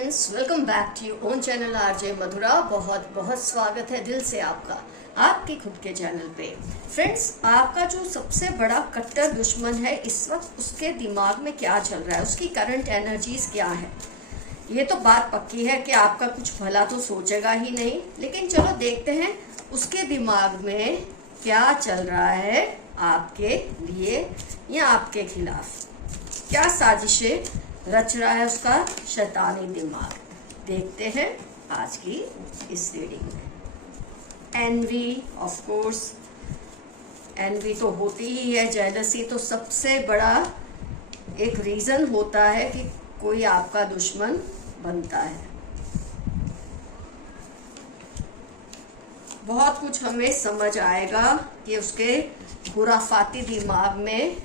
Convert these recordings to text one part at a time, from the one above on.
Friends, welcome back to your own channel RJ Madhura. बहुत बहुत स्वागत है दिल से आपका आपके खुद के चैनल पे। फ्रेंड्स, आपका जो सबसे बड़ा कट्टर दुश्मन है इस वक्त, उसके दिमाग में क्या चल रहा है, उसकी करंट एनर्जीज क्या है। ये तो बात पक्की है कि आपका कुछ भला तो सोचेगा ही नहीं, लेकिन चलो देखते हैं उसके दिमाग में क्या चल रहा है आपके लिए या आपके खिलाफ। क्या साजिशें रच रहा है उसका शैतानी दिमाग। देखते हैं आज की इस रीडिंग में। एनवी, ऑफ कोर्स एनवी तो होती ही है। जेलसी तो सबसे बड़ा एक रीजन होता है कि कोई आपका दुश्मन बनता है। बहुत कुछ हमें समझ आएगा कि उसके खुराफाती दिमाग में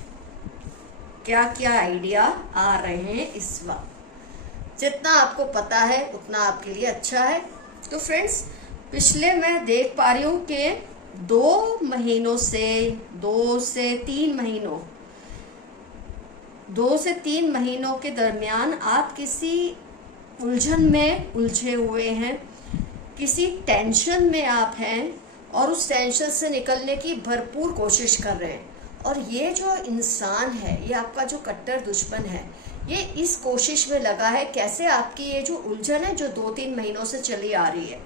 क्या क्या आइडिया आ रहे हैं इस वक्त। जितना आपको पता है उतना आपके लिए अच्छा है। तो फ्रेंड्स, पिछले मैं देख पा रही हूँ कि 2 महीनों से 2 से 3 महीनों के दरमियान आप किसी उलझन में उलझे हुए हैं, किसी टेंशन में आप हैं और उस टेंशन से निकलने की भरपूर कोशिश कर रहे हैं। और ये जो इंसान है, ये आपका जो कट्टर दुश्मन है, ये इस कोशिश में लगा है कैसे आपकी ये जो उलझन है जो 2-3 महीनों से चली आ रही है,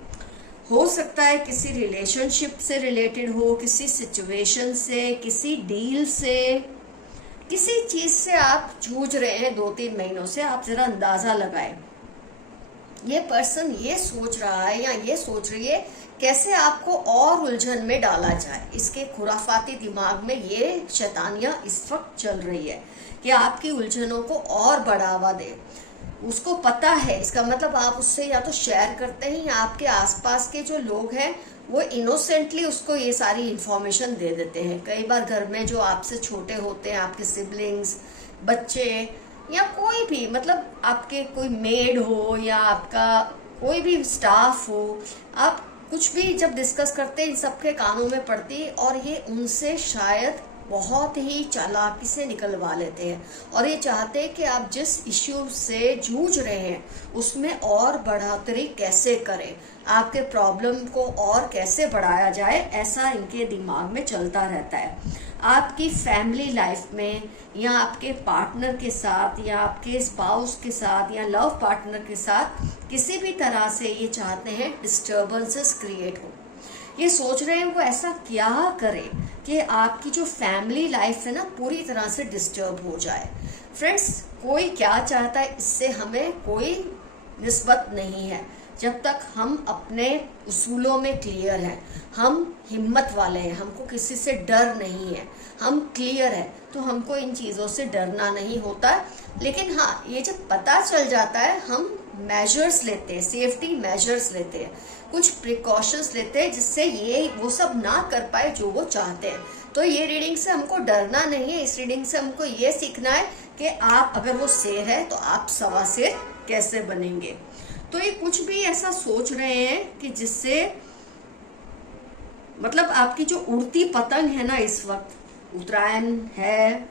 हो सकता है किसी रिलेशनशिप से रिलेटेड हो, किसी सिचुएशन से, किसी डील से, किसी चीज से आप जूझ रहे हैं 2-3 महीनों से। आप जरा अंदाजा लगाएं, ये पर्सन ये सोच रहा है या ये सोच रही है कैसे आपको और उलझन में डाला जाए। इसके खुराफाती दिमाग में ये शैतानियां इस वक्त चल रही है कि आपकी उलझनों को और बढ़ावा दे। उसको पता है, इसका मतलब आप उससे या तो शेयर करते हैं या आपके आसपास के जो लोग हैं वो इनोसेंटली उसको ये सारी इंफॉर्मेशन दे देते हैं। कई बार घर में जो आपसे छोटे होते हैं, आपके सिबलिंग्स, बच्चे या कोई भी, मतलब आपके कोई मेड हो या आपका कोई भी स्टाफ हो, आप कुछ भी जब डिस्कस करते हैं इन सबके कानों में पड़ती है और ये उनसे शायद बहुत ही चालाकी से निकलवा लेते हैं और ये चाहते हैं कि आप जिस इश्यू से जूझ रहे हैं उसमें और बढ़ोतरी कैसे करें, आपके प्रॉब्लम को और कैसे बढ़ाया जाए, ऐसा इनके दिमाग में चलता रहता है। आपकी फैमिली लाइफ में या आपके पार्टनर के साथ या आपके स्पाउस के साथ या लव पार्टनर के साथ किसी भी तरह से ये चाहते हैं डिस्टर्बेंसेस क्रिएट हो। ये सोच रहे हैं वो ऐसा क्या करे कि आपकी जो फैमिली लाइफ है ना पूरी तरह से डिस्टर्ब हो जाए। फ्रेंड्स, कोई क्या चाहता है इससे हमें कोई निस्बत नहीं है। जब तक हम अपने उसूलों में क्लियर हैं, हम हिम्मत वाले हैं, हमको किसी से डर नहीं है, हम क्लियर है, तो हमको इन चीज़ों से डरना नहीं होता। लेकिन हाँ, ये जब पता चल जाता है हम मेजर्स लेते हैं, सेफ्टी मेजर्स लेते हैं, कुछ प्रिकॉशंस लेते हैं जिससे ये वो सब ना कर पाए जो वो चाहते हैं। तो ये रीडिंग से हमको डरना नहीं है। इस रीडिंग से हमको ये सीखना है कि आप अगर वो शेर है तो आप सवा शेर कैसे बनेंगे। तो ये कुछ भी ऐसा सोच रहे हैं कि जिससे मतलब आपकी जो उड़ती पतंग है ना, इस वक्त उत्तरायण है,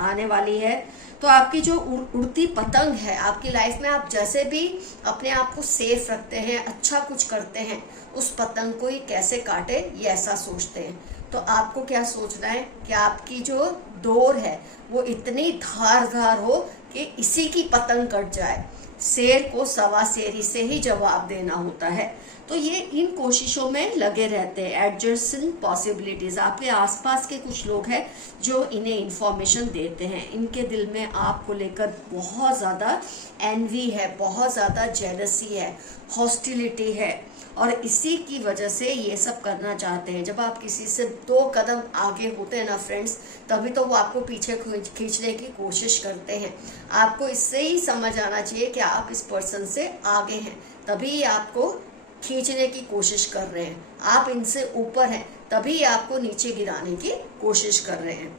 आने वाली है, तो आपकी जो उड़ती पतंग है आपकी लाइफ में, आप जैसे भी अपने आप को सेफ रखते हैं, अच्छा कुछ करते हैं, उस पतंग को ही कैसे काटे ये ऐसा सोचते हैं। तो आपको क्या सोचना है कि आपकी जो डोर है वो इतनी धारदार हो कि इसी की पतंग कट जाए। शेर को सवा शेरी से ही जवाब देना होता है। तो ये इन कोशिशों में लगे रहते हैं। एडजस्टिंग पॉसिबिलिटीज, आपके आसपास के कुछ लोग हैं जो इन्हें इंफॉर्मेशन देते हैं। इनके दिल में आपको लेकर बहुत ज़्यादा एनवी है, बहुत ज़्यादा जेलसी है, हॉस्टिलिटी है और इसी की वजह से ये सब करना चाहते हैं। जब आप किसी से 2 कदम आगे होते हैं ना फ्रेंड्स, तभी तो वो आपको पीछे खींचने की कोशिश करते हैं। आपको इससे ही समझ आना चाहिए कि आप इस पर्सन से आगे हैं, तभी आपको खींचने की कोशिश कर रहे हैं। आप इनसे ऊपर हैं, तभी आपको नीचे गिराने की कोशिश कर रहे हैं।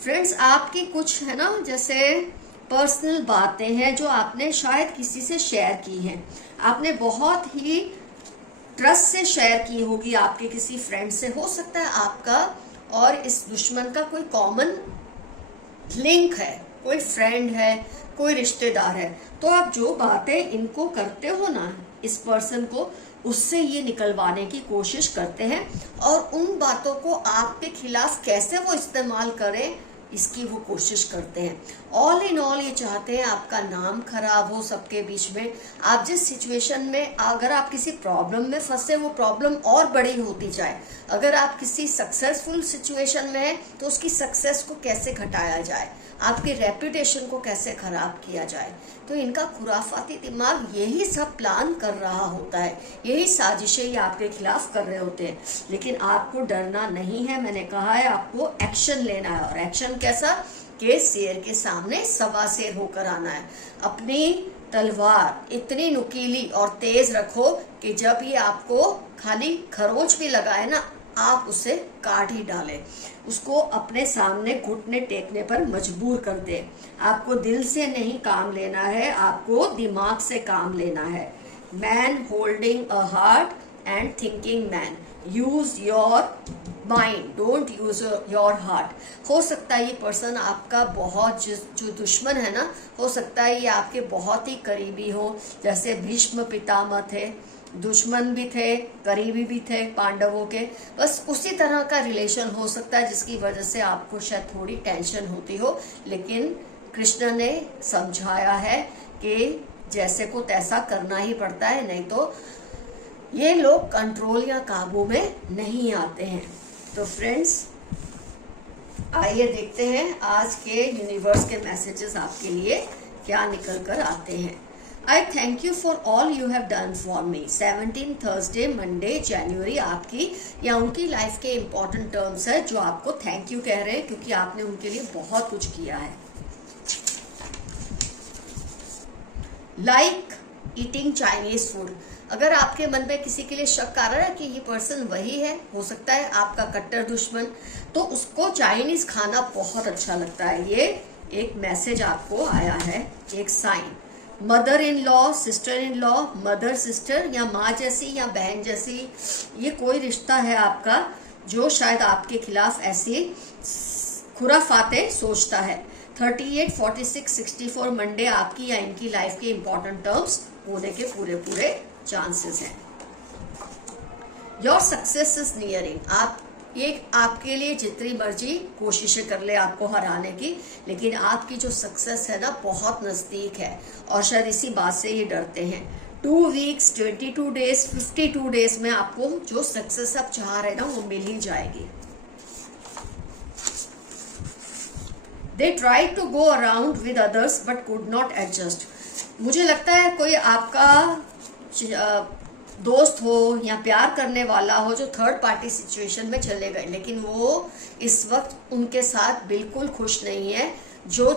फ्रेंड्स, आपकी कुछ है ना जैसे पर्सनल बातें हैं जो आपने शायद किसी से शेयर की हैं, आपने बहुत ही ट्रस्ट से शेयर की होगी, आपके किसी फ्रेंड से। हो सकता है आपका और इस दुश्मन का कोई कॉमन लिंक है, कोई फ्रेंड है, कोई रिश्तेदार है, तो आप जो बातें इनको करते हो ना, इस पर्सन को, उससे ये निकलवाने की कोशिश करते हैं और उन बातों को आपके खिलाफ कैसे वो इस्तेमाल करें इसकी वो कोशिश करते हैं। ऑल इन ऑल ये चाहते हैं आपका नाम खराब हो सबके बीच में। आप जिस सिचुएशन में, अगर आप किसी प्रॉब्लम में फंसे, वो प्रॉब्लम और बड़ी होती जाए। अगर आप किसी सक्सेसफुल सिचुएशन में हैं तो उसकी सक्सेस को कैसे घटाया जाए, आपके रेपुटेशन को कैसे खराब किया जाए। तो इनका खुराफाती दिमाग यही सब प्लान कर रहा होता है, यही साजिशें ये आपके खिलाफ कर रहे होते हैं। लेकिन आपको डरना नहीं है, मैंने कहा है आपको एक्शन लेना है। और एक्शन कैसा कि शेर के सामने सवा शेर होकर आना है। अपनी तलवार इतनी नुकीली और तेज रखो कि जब ये आपको खाली खरोंच भी लगाए ना, आप उसे काट ही डालें, उसको अपने सामने घुटने टेकने पर मजबूर कर दे। आपको दिल से नहीं काम लेना है, आपको दिमाग से काम लेना है। Man holding a heart and thinking man, use your mind, don't use your heart. हो सकता है ये पर्सन आपका बहुत, जो दुश्मन है ना, हो सकता है ये आपके बहुत ही करीबी हो। जैसे भीष्म पितामह थे, दुश्मन भी थे, करीबी भी थे पांडवों के, बस उसी तरह का रिलेशन हो सकता है जिसकी वजह से आपको शायद थोड़ी टेंशन होती हो। लेकिन कृष्ण ने समझाया है कि जैसे को तैसा करना ही पड़ता है, नहीं तो ये लोग कंट्रोल या काबू में नहीं आते हैं। तो फ्रेंड्स, आइए देखते हैं आज के यूनिवर्स के मैसेजेस आपके लिए क्या निकल कर आते हैं। I thank you for all you have done for me. 17 Thursday, Monday, January आपकी या उनकी लाइफ के इम्पोर्टेंट टर्म्स है जो आपको थैंक यू कह रहे हैं, क्योंकि आपने उनके लिए बहुत कुछ किया है। लाइक ईटिंग चाइनीज फूड, अगर आपके मन में किसी के लिए शक आ रहा है कि ये पर्सन वही है, हो सकता है आपका कट्टर दुश्मन, तो उसको चाइनीज खाना बहुत अच्छा लगता है। ये एक मैसेज आपको आया है, एक sign. Mother in law, sister in law, mother sister या माँ जैसी या बहन जैसी, ये कोई रिश्ता है आपका जो शायद आपके खिलाफ ऐसी खुराफाते सोचता है। 38, 46, 64 मंडे आपकी या इनकी लाइफ के इंपॉर्टेंट टर्म्स होने के पूरे पूरे चांसेस हैं। योर सक्सेस इज नियरिंग, आप ये आपके लिए जितनी मर्जी कोशिशें कर ले आपको हराने की, लेकिन आपकी जो सक्सेस है ना बहुत नजदीक है और शायद इसी बात से ये डरते हैं। 2 वीक्स, 22 डेज, 52 डेज में आपको जो सक्सेस आप चाह रहे हैं ना वो मिल ही जाएगी। They tried to go around with others but could not adjust, मुझे लगता है कोई आपका दोस्त हो या प्यार करने वाला हो जो थर्ड पार्टी सिचुएशन में चले गए, लेकिन वो इस वक्त उनके साथ बिल्कुल खुश नहीं है। जो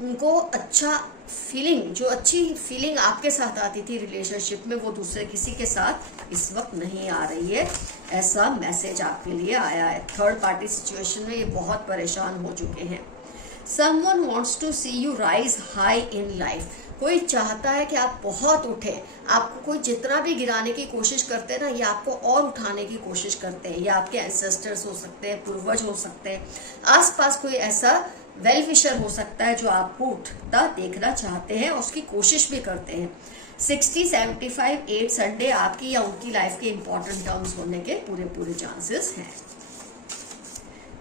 उनको अच्छा फीलिंग, जो अच्छी फीलिंग आपके साथ आती थी रिलेशनशिप में, वो दूसरे किसी के साथ इस वक्त नहीं आ रही है। ऐसा मैसेज आपके लिए आया है। थर्ड पार्टी सिचुएशन में ये बहुत परेशान हो चुके हैं। Someone wants to see you rise high in life, कोई चाहता है कि आप बहुत उठे। आपको कोई जितना भी गिराने की कोशिश करते हैं ना, ये आपको और उठाने की कोशिश करते हैं। ये आपके एंसेस्टर्स हो सकते हैं, पूर्वज हो सकते हैं, आसपास कोई ऐसा वेल विशर हो सकता है जो आपको उठता देखना चाहते हैं और उसकी कोशिश भी करते हैं। 60, 75, 8 संडे आपकी या उनकी लाइफ के इंपॉर्टेंट टर्म्स होने के पूरे पूरे चांसेस हैं।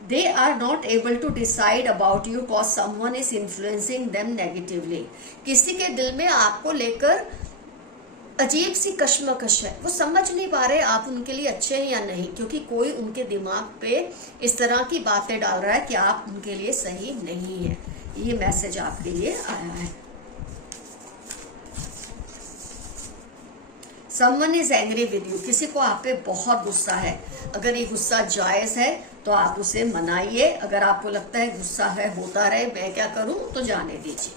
They are not able to decide about you because someone is influencing them negatively. किसी के दिल में आपको लेकर अजीब सी कश्मकश है, वो समझ नहीं पा रहे आप उनके लिए अच्छे हैं या नहीं, क्योंकि कोई उनके दिमाग पे इस तरह की बातें डाल रहा है कि आप उनके लिए सही नहीं है। ये मैसेज आपके लिए आया है। Someone is angry with you, किसी को आप पे बहुत गुस्सा है। अगर ये गुस्सा जायज़ है तो आप उसे मनाइए, अगर आपको लगता है गुस्सा है होता रहे, मैं क्या करूं, तो जाने दीजिए।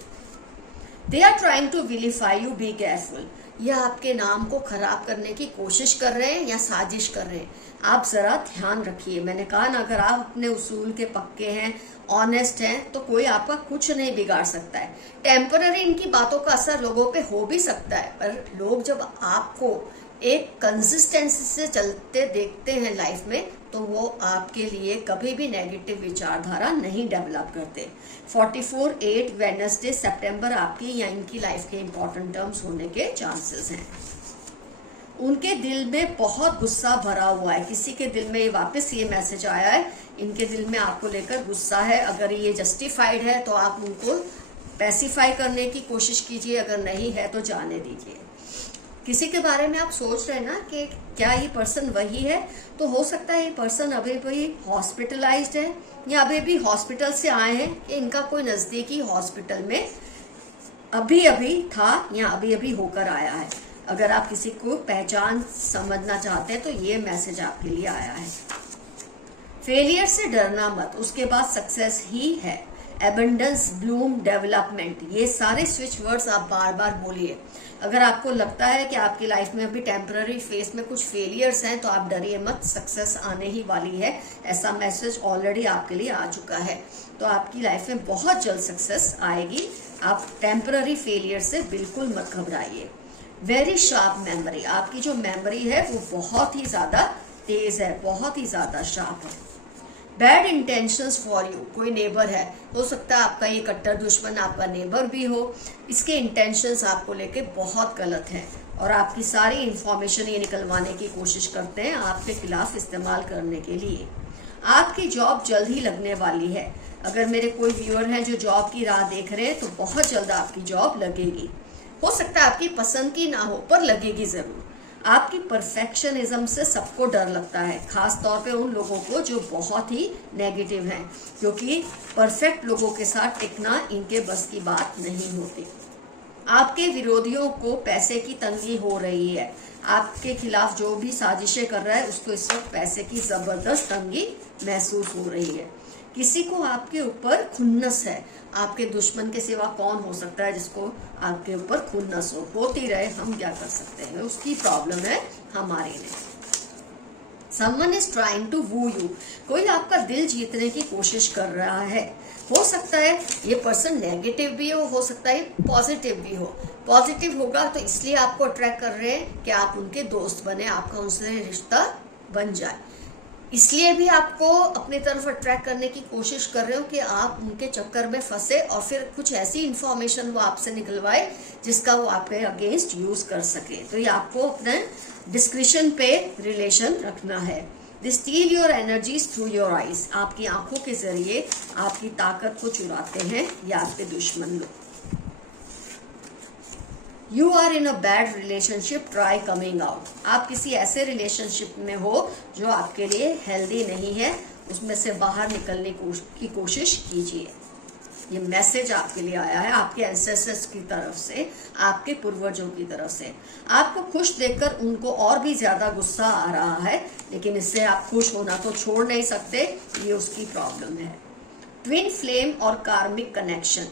They are trying to vilify you, be careful, यह आपके नाम को खराब करने की कोशिश कर रहे हैं या साजिश कर रहे हैं, आप जरा ध्यान रखिए। मैंने कहा ना, अगर आप अपने उसूल के पक्के हैं, ऑनेस्ट हैं, तो कोई आपका कुछ नहीं बिगाड़ सकता है। टेम्पररी इनकी बातों का असर लोगों पे हो भी सकता है, पर लोग जब आपको एक कंसिस्टेंसी से चलते देखते हैं लाइफ में, तो वो आपके लिए कभी भी नेगेटिव विचारधारा नहीं डेवलप करते। 44/8 वेडनेसडे सितंबर आपकी या इनकी लाइफ के इंपॉर्टेंट टर्म्स होने के चांसेस हैं। उनके दिल में बहुत गुस्सा भरा हुआ है, किसी के दिल में वापस ये मैसेज आया है, इनके दिल में आपको लेकर गुस्सा है। अगर ये जस्टिफाइड है तो आप उनको पैसिफाई करने की कोशिश कीजिए, अगर नहीं है तो जाने दीजिए। किसी के बारे में आप सोच रहे हैं ना कि क्या ये पर्सन वही है, तो हो सकता है ये पर्सन अभी भी हॉस्पिटलाइज्ड है या अभी भी हॉस्पिटल से आए हैं, कि इनका कोई नज़दीकी हॉस्पिटल में अभी अभी था या अभी अभी होकर आया है। अगर आप किसी को पहचान समझना चाहते हैं तो ये मैसेज आपके लिए आया है। फेलियर से डरना मत, उसके बाद सक्सेस ही है। एबंडेंस, ब्लूम, डेवलपमेंट, ये सारे स्विच वर्ड्स आप बार बार बोलिए। अगर आपको लगता है कि आपकी लाइफ में अभी टेम्पररी फेस में कुछ फेलियर्स हैं, तो आप डरिए मत, सक्सेस आने ही वाली है। ऐसा मैसेज ऑलरेडी आपके लिए आ चुका है, तो आपकी लाइफ में बहुत जल्द सक्सेस आएगी। आप टेम्पररी फेलियर से बिल्कुल मत घबराइए। वेरी शार्प मेमोरी, आपकी जो मेमोरी है वो बहुत ही ज्यादा तेज है, बहुत ही ज्यादा शार्प है। बैड इंटेंशंस फॉर यू, कोई नेबर है, हो सकता है आपका ये कट्टर दुश्मन आपका नेबर भी हो, इसके इंटेंशंस आपको लेके बहुत गलत हैं और आपकी सारी इंफॉर्मेशन ये निकलवाने की कोशिश करते हैं आपके खिलाफ इस्तेमाल करने के लिए। आपकी जॉब जल्द ही लगने वाली है। अगर मेरे कोई व्यूअर हैं जो जॉब की राह देख रहे हैं, तो बहुत जल्द आपकी जॉब लगेगी। हो सकता है आपकी पसंद की ना हो, पर लगेगी जरूर। आपकी परफेक्शनिज्म से सबको डर लगता है, खास तौर पे उन लोगों को जो बहुत ही नेगेटिव हैं, क्योंकि परफेक्ट लोगों के साथ टिकना इनके बस की बात नहीं होती। आपके विरोधियों को पैसे की तंगी हो रही है। आपके खिलाफ जो भी साजिशें कर रहा है उसको इस वक्त पैसे की जबरदस्त तंगी महसूस हो रही है। किसी को आपके ऊपर खुन्नस है। आपके दुश्मन के सिवा कौन हो सकता है जिसको आपके ऊपर खुन्नस हो? होती रहे, हम क्या कर सकते हैं, उसकी प्रॉब्लम है, हमारी नहीं। Someone is trying to woo you, कोई आपका दिल जीतने की कोशिश कर रहा है। हो सकता है ये पर्सन नेगेटिव भी हो सकता है पॉजिटिव भी हो। पॉजिटिव होगा तो इसलिए आपको अट्रैक्ट कर रहे हैं कि आप उनके दोस्त बने, आपका उनसे रिश्ता बन जाए। इसलिए भी आपको अपनी तरफ अट्रैक्ट करने की कोशिश कर रहे हो कि आप उनके चक्कर में फंसे और फिर कुछ ऐसी इंफॉर्मेशन वो आपसे निकलवाए जिसका वो आपके अगेंस्ट यूज कर सके। तो ये आपको अपने डिस्क्रिशन पे रिलेशन रखना है। They steal your energies through your eyes, आपकी आंखों के जरिए आपकी ताकत को चुराते हैं ये आपके दुश्मन लोग। You are in a bad relationship, try coming out, आप किसी ऐसे रिलेशनशिप में हो जो आपके लिए हेल्दी नहीं है, उसमें से बाहर निकलने की कोशिश कीजिए। ये मैसेज आपके लिए आया है आपके एंसेस्टर्स की तरफ से, आपके पूर्वजों की तरफ से। आपको खुश देखकर उनको और भी ज्यादा गुस्सा आ रहा है, लेकिन इससे आप खुश होना तो छोड़ नहीं सकते, ये उसकी प्रॉब्लम है। ट्विन फ्लेम और कार्मिक कनेक्शन,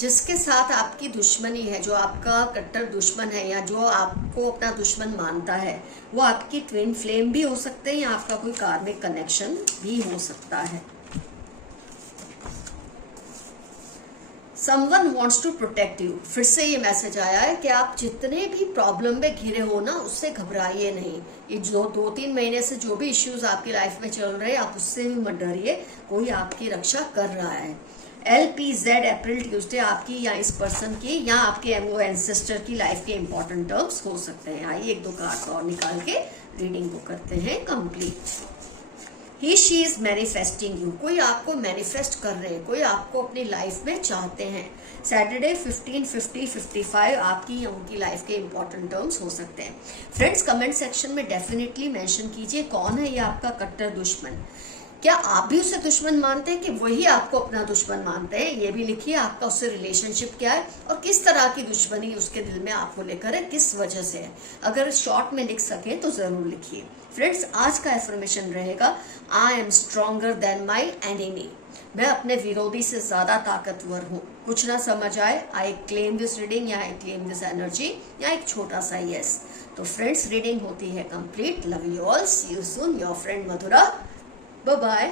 जिसके साथ आपकी दुश्मनी है, जो आपका कट्टर दुश्मन है या जो आपको अपना दुश्मन मानता है, वो आपकी ट्विन फ्लेम भी हो सकते हैं या आपका कोई कार्मिक कनेक्शन भी हो सकता है। Someone wants to protect you, फिर से ये मैसेज आया है कि आप जितने भी प्रॉब्लम में घिरे हो ना, उससे घबराइए नहीं। ये जो 2-3 महीने से जो भी इश्यूज आपकी लाइफ में चल रहे हैं, आप उससे भी मत डरिए, कोई आपकी रक्षा कर रहा है। LPZ अप्रैल ट्यूसडे आपकी या इस पर्सन की या आपके वो एंसेस्टर की लाइफ के इंपॉर्टेंट टर्म्स हो सकते हैं। आइए 1-2 कार्ड और निकाल के रीडिंग को करते हैं complete. He she is manifesting you, कोई आपको मैनिफेस्ट कर रहे हैं, कोई आपको अपनी लाइफ में चाहते हैं। सैटरडे 15-50-55 आपकी या उनकी लाइफ के इंपॉर्टेंट टर्म्स हो सकते हैं। फ्रेंड्स, कमेंट सेक्शन में डेफिनेटली मेंशन कीजिए कौन है ये आपका कट्टर दुश्मन। क्या आप भी उसे दुश्मन मानते हैं कि वही आपको अपना दुश्मन मानते हैं? ये भी लिखिए, आपका उससे रिलेशनशिप क्या है और किस तरह की दुश्मनी उसके दिल में आपको लेकर है, किस वजह से है। अगर शॉर्ट में लिख सके तो जरूर लिखिए। फ्रेंड्स, आज का एफर्मेशन रहेगा, I am stronger than my enemy, मैं अपने विरोधी से ज्यादा ताकतवर हूँ। कुछ ना समझ आए, आई क्लेम दिस रीडिंग या आई क्लेम दिस एनर्जी या एक छोटा सा यस। तो फ्रेंड्स, रीडिंग होती है complete. Love you all, see you soon, your friend Madhura. Bye-bye.